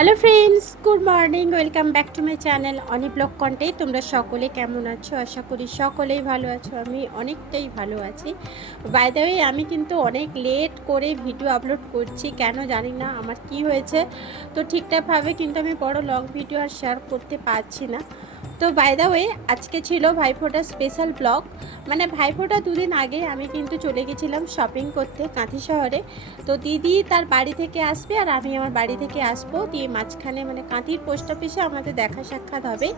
Hello friends, good morning. Welcome back to my channel Oni blog content. তোমরা সকলে কেমন আছো? আশা করি সকলেই ভালো আছো। আমি অনেকটাই ভালো আছি। বাই দ্য ওয়ে, আমি কিন্তু অনেক লেট করে ভিডিও আপলোড করছি, কেন জানি না আমার কি হয়েছে। তো ঠিকঠাকভাবে কিন্তু আমি বড় লং ভিডিও আর শেয়ার করতে পারছি না। তো বাই দ্য ওয়ে, আজকে ছিল ভাইফোঁটার স্পেশাল ব্লগ। মানে ভাইফোঁটা দুদিন আগে আমি কিন্তু চলে গেছিলাম শপিং করতে কাঁথি শহরে। তো দিদি তার বাড়ি থেকে আসবে আর আমি আমার বাড়ি থেকে আসবো, দিয়ে মাঝখানে মানে কাঁথির পোস্ট অফিসে আমাদের দেখা সাক্ষাৎ হবে।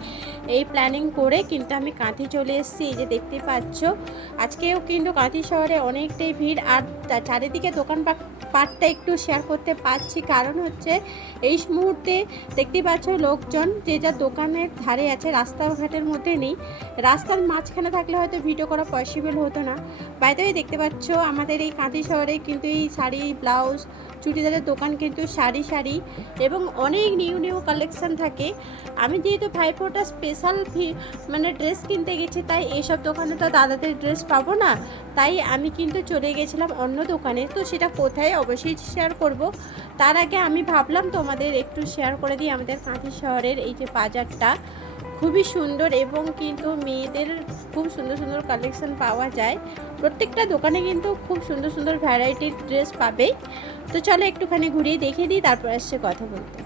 এই প্ল্যানিং করে কিন্তু আমি কাঁথি চলে এসেছি। এই যে দেখতে পাচ্ছ, আজকেও কিন্তু কাঁথি শহরে অনেকটাই ভিড়। আর চারিদিকে দোকানপাটটা একটু শেয়ার করতে পারছি, কারণ হচ্ছে এই মুহূর্তে দেখতে পাচ্ছ লোকজন যে যার দোকানের ধারে আছে, রাস্তাঘাটের মধ্যে নেই। রাস্তার মাঝখানে থাকলে হয়তো ভিডিও করা পসিবল হতো না। বাইরে দেখতে পাচ্ছ আমাদের এই কাঁথি শহরে কিন্তু এই শাড়ি, ব্লাউজ, চুড়িদারের দোকান কিন্তু সারি সারি এবং অনেক নিউ নিউ কালেকশান থাকে। আমি যেহেতু ভাইফোঁটা স্পেশাল মানে ড্রেস কিনতে গেছি, তাই এইসব দোকানে তো দাদাদের ড্রেস পাবো না, তাই আমি কিন্তু চলে গেছিলাম অন্য দোকানে। তো সেটা কোথায় অবশ্যই শেয়ার করব। তার আগে আমি ভাবলাম তোমাদের একটু শেয়ার করে দিই আমাদের কাঁথি শহরের এই যে বাজারটা খুবই সুন্দর, এবং কিন্তু মেয়েদের খুব সুন্দর সুন্দর কালেকশন পাওয়া যায়। প্রত্যেকটা দোকানে কিন্তু খুব সুন্দর সুন্দর ভ্যারাইটির ড্রেস পাবে। তো চলো একটুখানি ঘুরিয়ে দেখে দিই, তারপর আসছে কথা বলতে।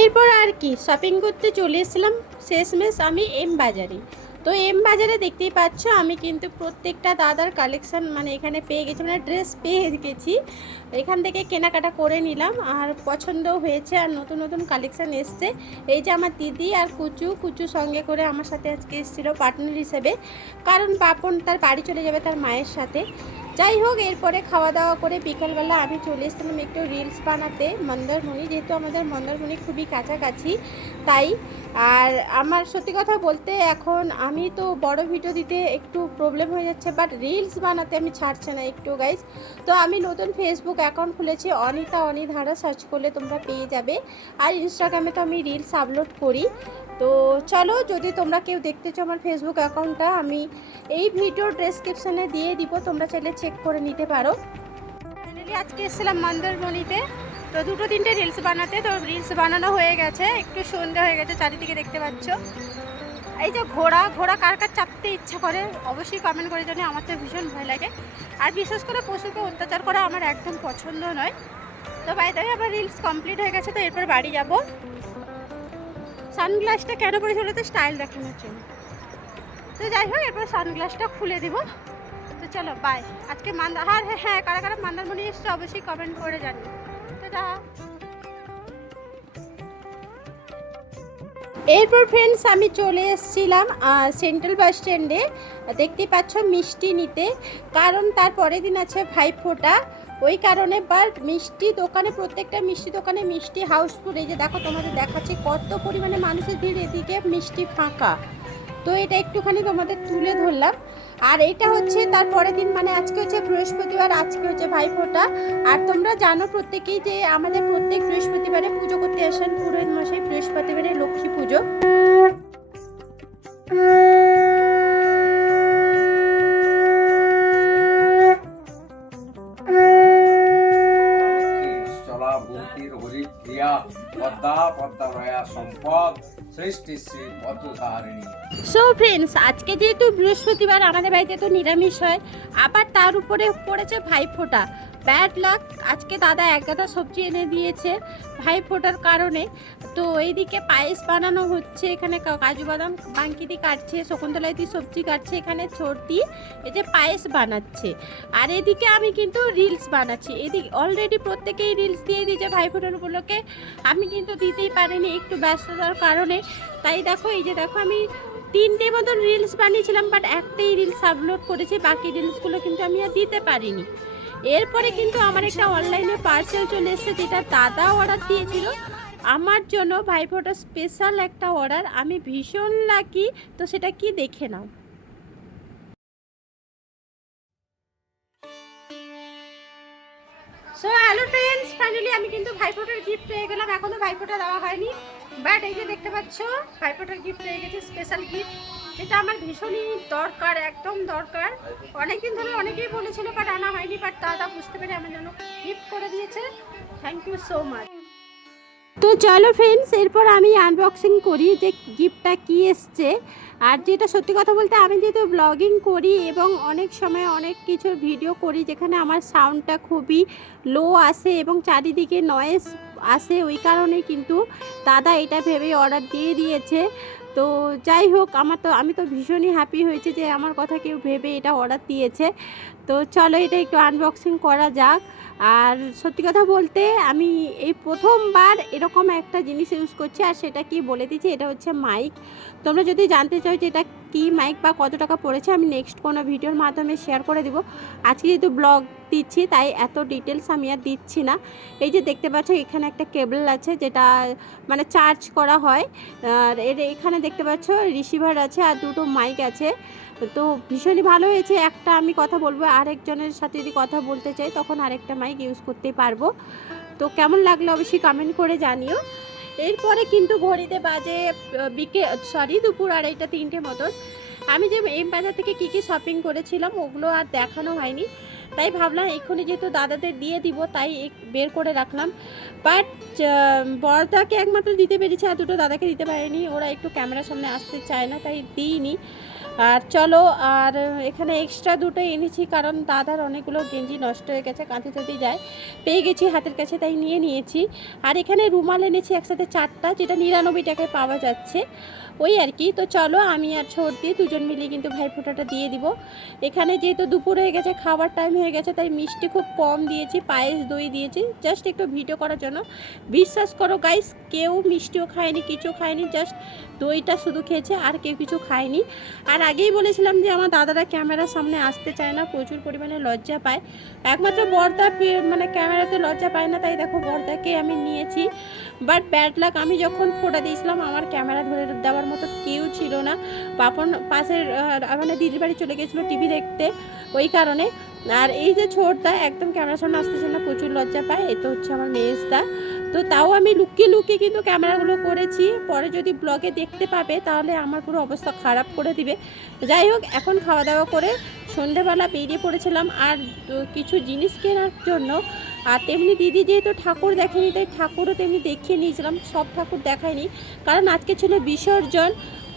এরপর আর কি শপিং করতে চলে এসেছিলাম শেষমেশ আমি এম বাজারে। তো এম বাজারে দেখতেই পাচ্ছ আমি কিন্তু প্রত্যেকটা দাদার কালেকশান মানে এখানে পেয়ে গেছি, মানে ড্রেস পেয়ে গেছি। এখান থেকে কেনাকাটা করে নিলাম আর পছন্দও হয়েছে, আর নতুন নতুন কালেকশান এসছে। এই যে আমার দিদি আর কুচু সঙ্গে করে আমার সাথে আজকে এসেছিলো পার্টনার হিসেবে, কারণ পাপন তার বাড়ি চলে যাবে তার মায়ের সাথে। যাই হোক, এরপরে খাওয়া দাওয়া করে বিকালবেলা আমি চলে এসেছিলাম একটু রিলস বানাতে মন্দারমণি, যেহেতু আমাদের মন্দারমণি খুবই কাছাকাছি তাই। আর আমার সত্যি কথা বলতে এখন আমি তো বড় ভিডিও দিতে একটু প্রবলেম হয়ে যাচ্ছে, বাট রিলস বানাতে আমি ছাড়ছে না একটু গাইজ। তো আমি নতুন ফেসবুক অ্যাকাউন্ট খুলেছি, অনিধারা সার্চ করলে তোমরা পেয়ে যাবে। আর ইনস্টাগ্রামে তো আমি রিলস আপলোড করি। তো চলো, যদি তোমরা কেউ দেখতে চাও আমার ফেসবুক অ্যাকাউন্টটা আমি এই ভিডিওর ডেসক্রিপশানে দিয়ে দিব, তোমরা চাইলে চেক করে নিতে পারো। ফাইনালি আজকে এসেছিলাম মন্দারমণিতে, তো দুটো তিনটে রিলস বানাতে। তো রিলস বানানো হয়ে গেছে, একটু সন্ধ্যা হয়ে গেছে, চারিদিকে দেখতে পাচ্ছ এই যে ঘোড়া কার কার চাপতে ইচ্ছা করে অবশ্যই কমেন্ট করে জানি। আমার তো ভীষণ ভয় লাগে, আর বিশেষ করে পশুকে অত্যাচার করা আমার একদম পছন্দ নয়। তো বাইরে আমার রিলস কমপ্লিট হয়ে গেছে, তো এরপর বাড়ি যাব। সানগ্লাসটা কেন পরেছি বলে তো স্টাইল দেখানোর জন্য। তো যাই হোক, এরপর সানগ্লাসটা খুলে দিব। তো চলো বাই। আজকে হ্যাঁ কারা কারা মন্দারমণি এসছে অবশ্যই কমেন্ট করে জানি। তো এরপর ফ্রেন্ডস আমি চলে এসেছিলাম সেন্ট্রাল বাস স্ট্যান্ডে, দেখতেই পাচ্ছ মিষ্টি নিতে, কারণ তার পরের দিন আছে ভাইফোঁটা। ওই কারণে মিষ্টি দোকানে, প্রত্যেকটা মিষ্টি দোকানে মিষ্টি হাউসফুল। এই যে দেখো তোমাদের দেখাচ্ছি কত পরিমাণে মানুষের ভিড়, এদিকে মিষ্টি ফাঁকা। তো এটা একটুখানি তোমাদের তুলে ধরলাম। আর এটা হচ্ছে তার পরের দিন, মানে আজকে হচ্ছে বৃহস্পতিবার, আজকে হচ্ছে ভাইফোঁটা। আর তোমরা জানো প্রত্যেকেই যে আমাদের প্রত্যেক বৃহস্পতিবারে পুজো করতে আসেন পুরোহিত মশাই, বৃহস্পতিবারে লক্ষ্মী পুজো। সো ফ্রেন্ডস, আজকে যেহেতু বৃহস্পতিবার আমাদের বাড়িতে তো নিরামিষ হয়, আবার তার উপরে পড়েছে ভাইফোঁটা। ব্যাড লাক, আজকে দাদা এক গাদা সবজি এনে দিয়েছে ভাইফোঁটার কারণে। তো এইদিকে পায়েস বানানো হচ্ছে, এখানে কাজু বাদাম বাঙ্কিদি কাটছে, শকুন্তলা দি সবজি কাটছে, এখানে ছোটি এই যে পায়েস বানাচ্ছে। আর এদিকে আমি কিন্তু রিলস বানাচ্ছি। এদিকে অলরেডি প্রত্যেকেই রিলস দিয়ে দিয়েছে ভাইফোঁটার উপলক্ষে, আমি কিন্তু দিতেই পারিনি একটু ব্যস্ততার কারণে। তাই দেখো, এই যে দেখো আমি 3টে মতন রিলস বানিয়েছিলাম, বাট একটাই রিলস আপলোড করেছি, বাকি রিলসগুলো কিন্তু আমি আর দিতে পারিনি। এরপরে কিন্তু আমার একটা অনলাইনে পার্সেল চলে এসেছে, যেটা দাদা অর্ডার দিয়েছিল। আমার জন্য ভাইফোঁটা স্পেশাল একটা অর্ডার, আমি ভীষণ লাকি। তো সেটা কি দেখে নাও। সো হ্যালো ফ্রেন্ডস, ফাইনালি আমি কিন্তু ভাইফোঁটার গিফট পেয়ে গেলাম। এখনও ভাইফোঁটা দেওয়া হয়নি, বাট এই যে দেখতে পাচ্ছ ভাইফোঁটার গিফট পেয়ে গেছে, স্পেশাল গিফট, যেটা আমার ভীষণই দরকার, একদম দরকার। অনেকদিন ধরে অনেকেই বলেছিল, বাট আনা হয়নি, বাট দাদা বুঝতে পেরে আমার জন্য গিফট করে দিয়েছে। Thank you so much. তো চলো ফ্রেন্ডস, এরপর আমি আনবক্সিং করি যে গিফটটা কী এসছে। আর যেটা সত্যি কথা বলতে, আমি যেহেতু ব্লগিং করি এবং অনেক সময় অনেক কিছুর ভিডিও করি যেখানে আমার সাউন্ডটা খুবই লো আসে এবং চারিদিকে নয়েজ আসে, ওই কারণে কিন্তু দাদা এটা ভেবে অর্ডার দিয়ে দিয়েছে। তো যাই হোক, আমি তো ভীষণই হ্যাপি হয়েছে যে আমার কথা কেউ ভেবে এটা অর্ডার দিয়েছে। তো চলো এটা একটু আনবক্সিং করা যাক। আর সত্যি কথা বলতে আমি এই প্রথমবার এরকম একটা জিনিস ইউজ করছি, আর সেটা কি বলে দিচ্ছি, এটা হচ্ছে মাইক। তোমরা যদি জানতে চাও যে এটা কী মাইক বা কত টাকা পড়েছে, আমি নেক্সট কোনো ভিডিওর মাধ্যমে শেয়ার করে দিব। আজকে যেহেতু ব্লগ দিচ্ছি তাই এত ডিটেলস আমি আর দিচ্ছি না। এই যে দেখতে পাচ্ছ এখানে একটা কেবল আছে যেটা মানে চার্জ করা হয়, আর এখানে দেখতে পাচ্ছ রিসিভার আছে আর দুটো মাইক আছে। তো ভীষণই ভালো হয়েছে। একটা আমি কথা বলবো, আরেকজনের সাথে যদি কথা বলতে চাই তখন আরেকটা মাইক ইউজ করতে পারবো। তো কেমন লাগলো অবশ্যই কমেন্ট করে জানিও। এরপরে কিন্তু ঘড়িতে বাজে দুপুর 2:30 মতন। আমি যে এম বাজার থেকে কী কী শপিং করেছিলাম ওগুলো আর দেখানো হয়নি, তাই ভাবলাম এক্ষুনি যেহেতু দাদাদের দিয়ে দিব তাই বের করে রাখলাম। বাট বড়দাকে একমাত্র দিতে পেরেছি, আর দুটো দাদাকে দিতে পারিনি, ওরা একটু ক্যামেরার সামনে আসতে চায় না, তাই দিইনি। আর চলো, আর এখানে এক্সট্রা দুটো এনেছি কারণ দাদার অনেকগুলো গেঞ্জি নষ্ট হয়ে গেছে, কাঁথি টাঁথি যায়, পেয়ে গেছি হাতের কাছে তাই নিয়ে নিয়েছি। আর এখানে রুমাল এনেছি একসাথে 4টা, যেটা 99 টাকায় পাওয়া যাচ্ছে, ওই আর কি। তো চলো আমি আর ছোটদি দুজন মিলে কিন্তু ভাইফোঁটাটা দিয়ে দিব। এখানে যেহেতু দুপুর হয়ে গেছে, খাবার টাইম হয়ে গেছে, তাই মিষ্টি খুব কম দিয়েছি, পায়েস দই দিয়েছি জাস্ট একটু ভিডিও করার জন্য। বিশ্বাস করো গাইস, কেউ মিষ্টিও খায়নি, কিছু খায়নি, জাস্ট দইটা শুধু খেয়েছে, আর কেউ কিছু খায়নি। আর আগেই বলেছিলাম যে আমার দাদারা ক্যামেরার সামনে আসতে চায় না, প্রচুর পরিমাণে লজ্জা পায়। একমাত্র বড়দা মানে ক্যামেরাতে লজ্জা পায় না, তাই দেখো বড়দাকে আমি নিয়েছি। বাট ব্যাড লাক, আমি যখন ফোটা দিয়েছিলাম আমার ক্যামেরা ধরে দেওয়ার মতো কেউ ছিল না। পাপন পাশের মানে দিদির বাড়ি চলে গেছিলো টিভি দেখতে, ওই কারণে। আর এই যে ছোটদা একদম ক্যামেরার সামনে আসতেছে না, প্রচুর লজ্জা পায়। এ তো হচ্ছে আমার মেজদা। তো তাও আমি লুকিয়ে লুকিয়ে কিন্তু ক্যামেরাগুলো করেছি, পরে যদি ব্লগে দেখতে পাবে তাহলে আমার পুরো অবস্থা খারাপ করে দিবে। যাই হোক, এখন খাওয়া দাওয়া করে সন্ধেবেলা বেরিয়ে পড়েছিলাম আর কিছু জিনিস কেনার জন্য। আর তেমনি দিদি যেহেতু ঠাকুর দেখেনি তাই ঠাকুরও তেমনি দেখিয়ে নিয়েছিলাম, সব ঠাকুর দেখায়নি কারণ আজকে ছিল বিসর্জন।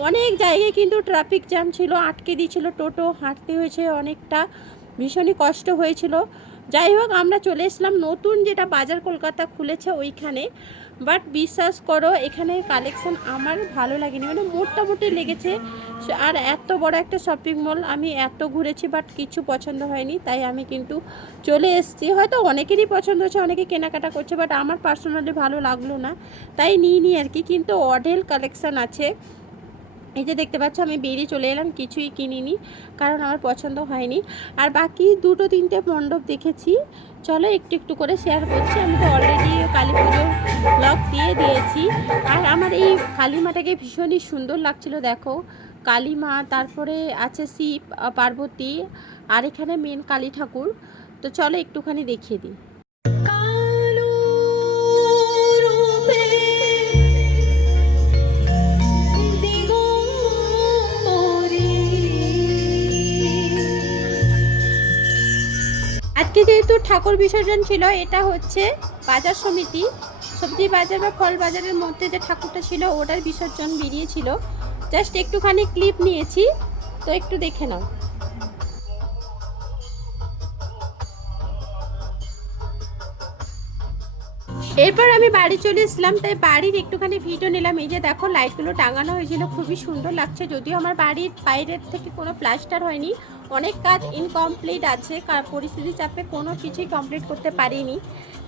অনেক জায়গায় কিন্তু ট্রাফিক জ্যাম ছিল, আটকে দিয়েছিল টোটো, হাঁটতে হয়েছে অনেকটা, ভীষণই কষ্ট হয়েছিল। যাই হোক, আমরা চলে এসলাম নতুন যেটা বাজার কলকাতা খুলেছে ওইখানে। বাট বিশ্বাস করো এখানে কালেকশান আমার ভালো লাগেনি, মানে মোটামুটি লেগেছে। আর এত বড় একটা শপিং মল আমি এত ঘুরেছি বাট কিছু পছন্দ হয়নি, তাই আমি কিন্তু চলে এসেছি। হয়তো অনেকেরই পছন্দ হচ্ছে, অনেকে কেনাকাটা করছে, বাট আমার পার্সোনালি ভালো লাগলো না, তাই নিই আর কি। কিন্তু অডেল কালেকশান আছে। এই যে দেখতে পাচ্ছ আমি বেরিয়ে চলে এলাম, কিছুই কিনিনি কারণ আমার পছন্দ হয়নি। আর বাকি 2-3টে মণ্ডপ দেখেছি, চলো একটু একটু করে শেয়ার করছি। আমি তো অলরেডি কালী পুজোর ব্লগ দিয়ে দিয়েছি। আর আমার এই কালী মাটাকে ভীষণই সুন্দর লাগছিল, দেখো কালী মা, তারপরে আছে শিব পার্বতী, আর এখানে মেন কালী ঠাকুর। তো চলো একটুখানি দেখিয়ে দিই। আজকে যেহেতু ঠাকুর বিসর্জন ছিল, এটা হচ্ছে বাজার সমিতি, সবজি বাজার বা ফল বাজারের মধ্যে যে ঠাকুরটা ছিল ওটার বিসর্জন বেরিয়েছিল। জাস্ট একটুখানি ক্লিপ নিয়েছি, তো একটু দেখে নাও। এরপর আমি বাড়ি চলে এসলাম, তাই বাড়ির একটুখানি ভিডিও নিলাম। এই যে দেখো লাইটগুলো টাঙানো হয়েছিল, খুবই সুন্দর লাগছে। যদিও আমার বাড়ির বাইরের থেকে কোনো প্লাস্টার হয়নি, অনেক কাজ ইনকমপ্লিট আছে, পরিস্থিতির চাপে কোনো কিছুই কমপ্লিট করতে পারিনি।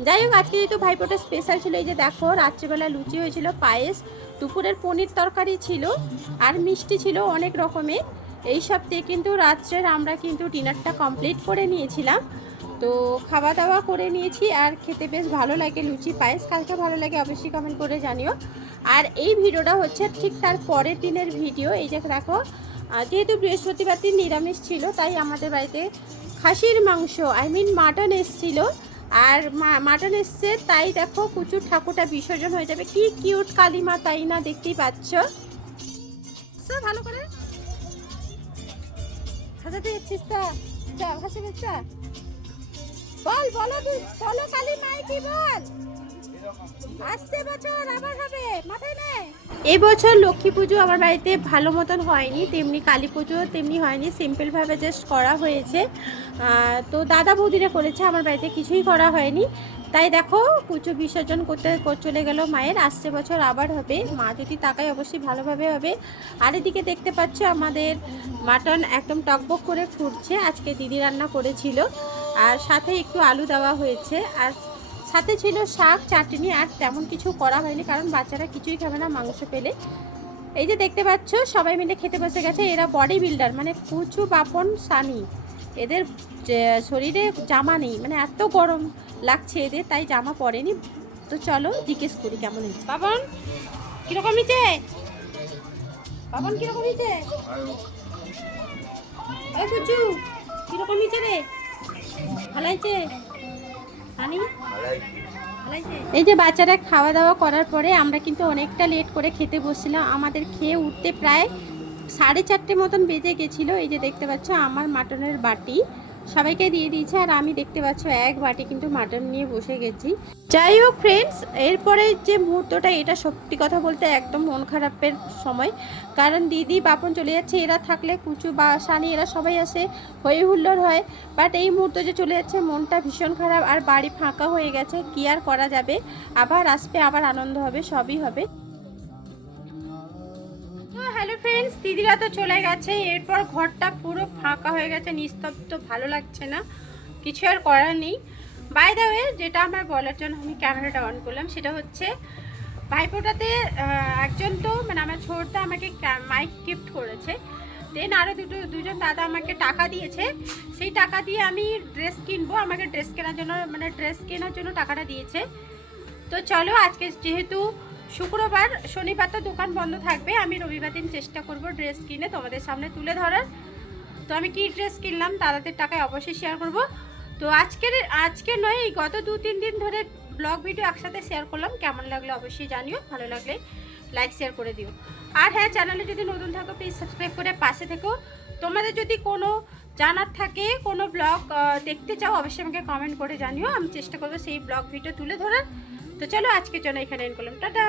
যাই হোক, আজকে যেহেতু ভাইফোঁটা স্পেশাল ছিল, এই যে দেখো রাত্রিবেলা লুচি হয়েছিল, পায়েস, দুপুরের পনির তরকারি ছিল, আর মিষ্টি ছিল অনেক রকমের। এই সব দিয়ে কিন্তু রাত্রের আমরা কিন্তু ডিনারটা কমপ্লিট করে নিয়েছিলাম। তো খাওয়া দাওয়া করে নিয়েছি আর খেতে বেশ ভালো লাগে লুচি পায়েস। কালকে ভালো লাগে অবশ্যই কমেন্ট করে জানিও। আর এই ভিডিওটা হচ্ছে ঠিক তার পরের দিনের ভিডিও। এই যে দেখো, যেহেতু বৃহস্পতিবার দিন নিরামিষ ছিল তাই আমাদের বাড়িতে খাসির মাংস মাটন এসছিল। আর মাটন এসছে, তাই দেখো কুচুর ঠাকুরটা বিসর্জন হয়ে যাবে। কি কিউট কালিমা, তাই না? দেখতেই পাচ্ছ। ভালো করে হাসাতে যাচ্ছিস তা? যা হাসি বাচ্চা বল, বলো কালিমাই কি বল? আসছে বছর আবার হবে, মাথায় নেই। এবছর লক্ষ্মী পুজো আমার বাড়িতে ভালো মতন হয়নি, তেমনি কালী পুজো তেমনি হয়নি, সিম্পলভাবে জাস্ট করা হয়েছে। তো দাদা বৌদিরা করেছে, আমার বাড়িতে কিছুই করা হয়নি। তাই দেখো পুজো বিসর্জন করতে চলে গেল মায়ের। আসছে বছর আবার হবে, মা যদি তাকায় অবশ্যই ভালোভাবে হবে। আর এদিকে দেখতে পাচ্ছ আমাদের মাটন একদম টকবক করে ফুটছে। আজকে দিদি রান্না করেছিল, আর সাথে একটু আলু দেওয়া হয়েছে, আর সাথে ছিল শাক চাটনি। আর তেমন কিছু করা হয়নি, কারণ বাচ্চারা কিছুই খাবে না মাংস পেলে। এই যে দেখতে পাচ্ছ সবাই মিলে খেতে বসে গেছে। এরা বডি বিল্ডার, মানে কুচু বাপন সানি, এদের শরীরে জামা নেই, মানে এত গরম লাগছে এদের, তাই জামা পরেনি। তো চলো জিজ্ঞেস করি কেমন হয়েছে। বাবন কিরকম হয়েছে? বাবন কিরকম হয়েছে? এই কুচু কিরকম হয়েছে রে? ভালো হয়েছে? এই যে বাচ্চারা খাওয়া দাওয়া করার পরে আমরা কিন্তু অনেকটা লেট করে খেতে বসছিলাম। আমাদের খেয়ে উঠতে প্রায় 4:30 মতন বেজে গেছিলো। এই যে দেখতে পাচ্ছ আমার মাটনের বাটি সবাইকে দিয়ে দিয়েছে, আর আমি দেখতে পাচ্ছ এক বাটি কিন্তু মাটন নিয়ে বসে গেছি। যাই হোক ফ্রেন্ডস, এরপরে যে মুহূর্তটা, এটা সত্যি কথা বলতে একদম মন খারাপের সময়। কারণ দিদি বাপন চলে যাচ্ছে, এরা থাকলে কুচু বা সানি এরা সবাই আসে, হই হুল্লোড় হয়। বাট এই মুহূর্তে যে চলে যাচ্ছে, মনটা ভীষণ খারাপ। আর বাড়ি ফাঁকা হয়ে গেছে, কি আর করা যাবে। আবার আসবে, আবার আনন্দ হবে, সবই হবে। হ্যালো ফ্রেন্ডস, দিদিরা তো চলে গেছে, এরপর ঘরটা পুরো ফাঁকা হয়ে গেছে, নিস্তব্ধ, ভালো লাগছে না, কিছু আর করার নেই। বাই দ্য ওয়ে, যেটা আমার বলার জন্য আমি ক্যামেরাটা অন করলাম সেটা হচ্ছে, ভাইফোঁটাতে একজন তো মানে আমার ছোটদা আমাকে মাইক গিফট করেছে। দেন আরও দুজন দাদা আমাকে টাকা দিয়েছে। সেই টাকা দিয়ে আমি ড্রেস কিনবো, আমাকে ড্রেস কেনার জন্য, মানে ড্রেস কেনার জন্য টাকাটা দিয়েছে। তো চলো, আজকে যেহেতু শুক্রবার, শনিবার তো দোকান বন্ধ থাকবে, আমি রবিবার দিন চেষ্টা করব ড্রেস কিনে তোমাদের সামনে তুলে ধরার। তো আমি কি ড্রেস কিনলাম দাদাদের টাকায় অবশ্যই শেয়ার করব। তো আজকে নয়, এই গত 2-3 দিন ধরে ব্লগ ভিডিও একসাথে শেয়ার করলাম। কেমন লাগলো অবশ্যই জানিও, ভালো লাগলে লাইক শেয়ার করে দিও। আর হ্যাঁ, চ্যানেলে যদি নতুন থাকো প্লিজ সাবস্ক্রাইব করে পাশে থেকো। তোমাদের যদি কোনো জানার থাকে, কোনো ব্লগ দেখতে চাও, অবশ্যই আমাকে কমেন্ট করে জানিও, আমি চেষ্টা করবো সেই ব্লগ ভিডিও তুলে ধরার। তো চলো আজকের জন্য এখানে এন্ড করলাম, টাটা।